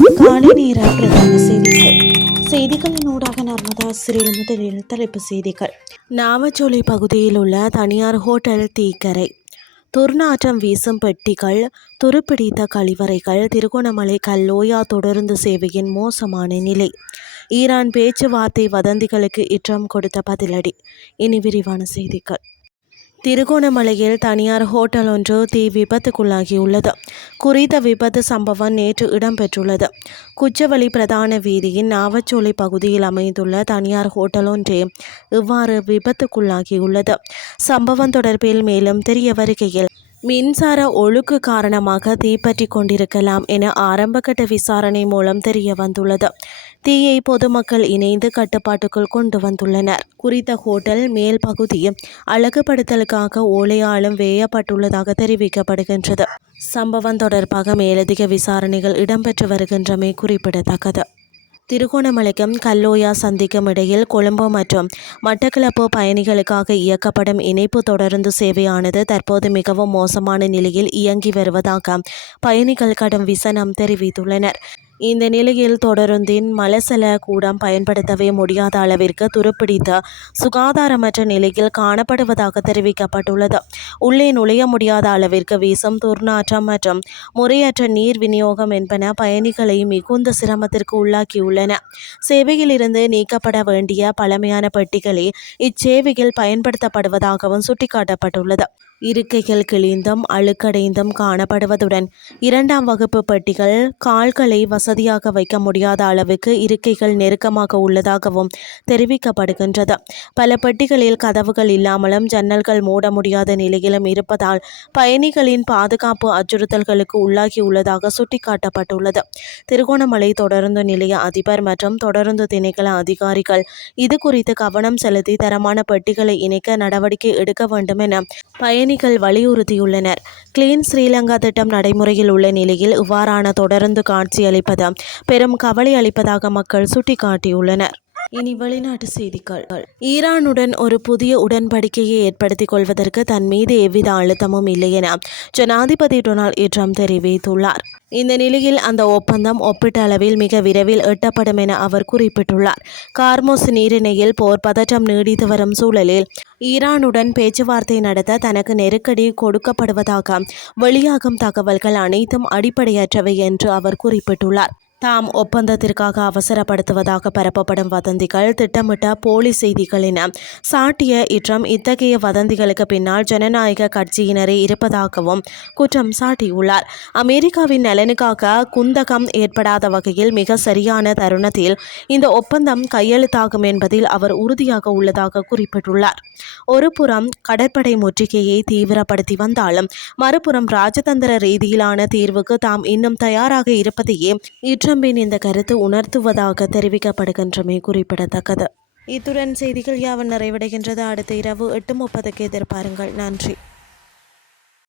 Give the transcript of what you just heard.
காலை நேர பிரதான செய்திகளின் ஊடாக நர்மதா சிறில் முதலில் தலைப்பு செய்திகள். நாவச்சோலை பகுதியில் உள்ள தனியார் ஹோட்டல் தீக்கரை, துர்நாற்றம் வீசும் பெட்டிகள், துருப்பிடித்த கழிவறைகள். திருகோணமலை கல்லோயா தொடருந்து சேவையின் மோசமான நிலை. ஈரான் பேச்சுவார்த்தை வதந்திகளுக்கு இற்றம் கொடுத்த பதிலடி. இனி விரிவான செய்திகள். திருகோணமலையில் தனியார் ஹோட்டல் ஒன்று தீ விபத்துக்குள்ளாகியுள்ளது. குறித்த விபத்து சம்பவம் நேற்று இடம்பெற்றுள்ளது. குச்சவெளி பிரதான வீதியின் நாவச்சோலை பகுதியில் அமைந்துள்ள தனியார் ஹோட்டல் ஒன்றே இவ்வாறு விபத்துக்குள்ளாகியுள்ளது. சம்பவம் தொடர்பில் மேலும் தெரிய வருகையில், மின்சார ஒழுக்கு காரணமாக தீப்பற்றி கொண்டிருக்கலாம் என ஆரம்பகட்ட விசாரணை மூலம் தெரிய வந்துள்ளது. தீயை பொதுமக்கள் இணைந்து கட்டுப்பாட்டுக்குள் கொண்டு வந்துள்ளனர். குறித்த ஹோட்டல் மேல் பகுதி அழகுபடுத்தலுக்காக ஓலையாலும் வேயப்பட்டுள்ளதாக தெரிவிக்கப்படுகின்றது. சம்பவம் தொடர்பாக மேலதிக விசாரணைகள் இடம்பெற்று வருகின்றமை குறிப்பிடத்தக்கது. திருகோணமலைக்கும் கல்லோயா சந்திக்கும் இடையில் கொழும்பு மற்றும் மட்டக்களப்பு பயணிகளுக்காக இயக்கப்படும் இணைப்பு தொடருந்து சேவையானது தற்போது மிகவும் மோசமான நிலையில் இயங்கி வருவதாக பயணிகள் கடும் விசனம் தெரிவித்துள்ளனர். இந்த நிலையில் தொடருந்தின் மலசல கூடம் பயன்படுத்தவே முடியாத அளவிற்கு துருப்பிடித்த சுகாதாரமற்ற நிலையில் காணப்படுவதாக தெரிவிக்கப்பட்டுள்ளது. உள்ளே நுழைய முடியாத அளவிற்கு வீசும் துர்நாற்றம் மற்றும் முறையற்ற நீர் விநியோகம் என்பன பயணிகளை மிகுந்த சிரமத்திற்கு உள்ளாக்கியுள்ளன. சேவையில் இருந்து நீக்கப்பட வேண்டிய பழமையான பெட்டிகளே இச்சேவையில் பயன்படுத்தப்படுவதாகவும் சுட்டிக்காட்டப்பட்டுள்ளது. இருக்கைகள் கிழிந்தும் அழுக்கடைந்தும் காணப்படுவதுடன் 2ஆம் வகுப்பு பெட்டிகள் கால்களை வசதியாக வைக்க முடியாத அளவுக்கு இருக்கைகள் நெருக்கமாக உள்ளதாகவும் தெரிவிக்கப்படுகின்றது. பல பெட்டிகளில் கதவுகள் இல்லாமலும் ஜன்னல்கள் மூட முடியாத நிலையிலும் இருப்பதால் பயணிகளின் பாதுகாப்பு அச்சுறுத்தல்களுக்கு உள்ளாகியுள்ளதாக சுட்டிக்காட்டப்பட்டுள்ளது. திருகோணமலை தொடருந்து நிலைய அதிபர் மற்றும் தொடருந்து திணைக்கள அதிகாரிகள் இது குறித்து கவனம் செலுத்தி தரமான பெட்டிகளை இணைக்க நடவடிக்கை எடுக்க வேண்டும் என பயணிகள் வலியுறுத்தியுள்ளனர். கிளீன் ஸ்ரீலங்கா திட்டம் நடைமுறையில் உள்ள நிலையில் இவ்வாறான தொடர்ந்து காட்சியளிப்பது பெரும் கவலை அளிப்பதாக மக்கள் சுட்டிக்காட்டியுள்ளனர். இனி வெளிநாட்டு செய்திகள். ஈரானுடன் ஒரு புதிய உடன்படிக்கையை ஏற்படுத்திக் கொள்வதற்கு தன் மீது எவ்வித அழுத்தமும் இல்லை என ஜனாதிபதி டொனால்ட் ட்ரம்ப் தெரிவித்துள்ளார். இந்த நிலையில் அந்த ஒப்பந்தம் ஒப்பீட்டளவில் மிக விரைவில் எட்டப்படும் என அவர் குறிப்பிட்டுள்ளார். கார்மோஸ் நீரிணையில் போர் பதற்றம் நீடித்து வரும் சூழலில் ஈரானுடன் பேச்சுவார்த்தை நடத்த தனக்கு நெருக்கடி கொடுக்கப்படுவதாக வெளியாகும் தகவல்கள் அனைத்தும் அடிப்படையற்றவை என்று அவர் குறிப்பிட்டுள்ளார். தாம் ஒப்பந்தத்திற்காக அவசரப்படுத்துவதாக பரப்பப்படும் வதந்திகள் திட்டமிட்ட போலி செய்திகள் என சாட்டிய ட்ரம்ப் இத்தகைய வதந்திகளுக்கு பின்னால் ஜனநாயக கட்சியினரே இருப்பதாகவும் குற்றம் சாட்டியுள்ளார். அமெரிக்காவின் நலனுக்காக குந்தகம் ஏற்படாத வகையில் மிக சரியான தருணத்தில் இந்த ஒப்பந்தம் கையெழுத்தாகும் என்பதில் அவர் உறுதியாக உள்ளதாக குறிப்பிட்டுள்ளார். ஒருபுறம் கடற்படை முற்றுகையை தீவிரப்படுத்தி வந்தாலும் மறுபுறம் ராஜதந்திர ரீதியிலான தீர்வுக்கு தாம் இன்னும் தயாராக இருப்பதையே ட்ரம்பின் இந்த கருத்து உணர்த்துவதாக தெரிவிக்கப்படுகின்றமை குறிப்பிடத்தக்கது. இத்துடன் செய்திகள் யாவும் நிறைவடைகின்றது. அடுத்த இரவு 8:30 எதிர்பாருங்கள். நன்றி.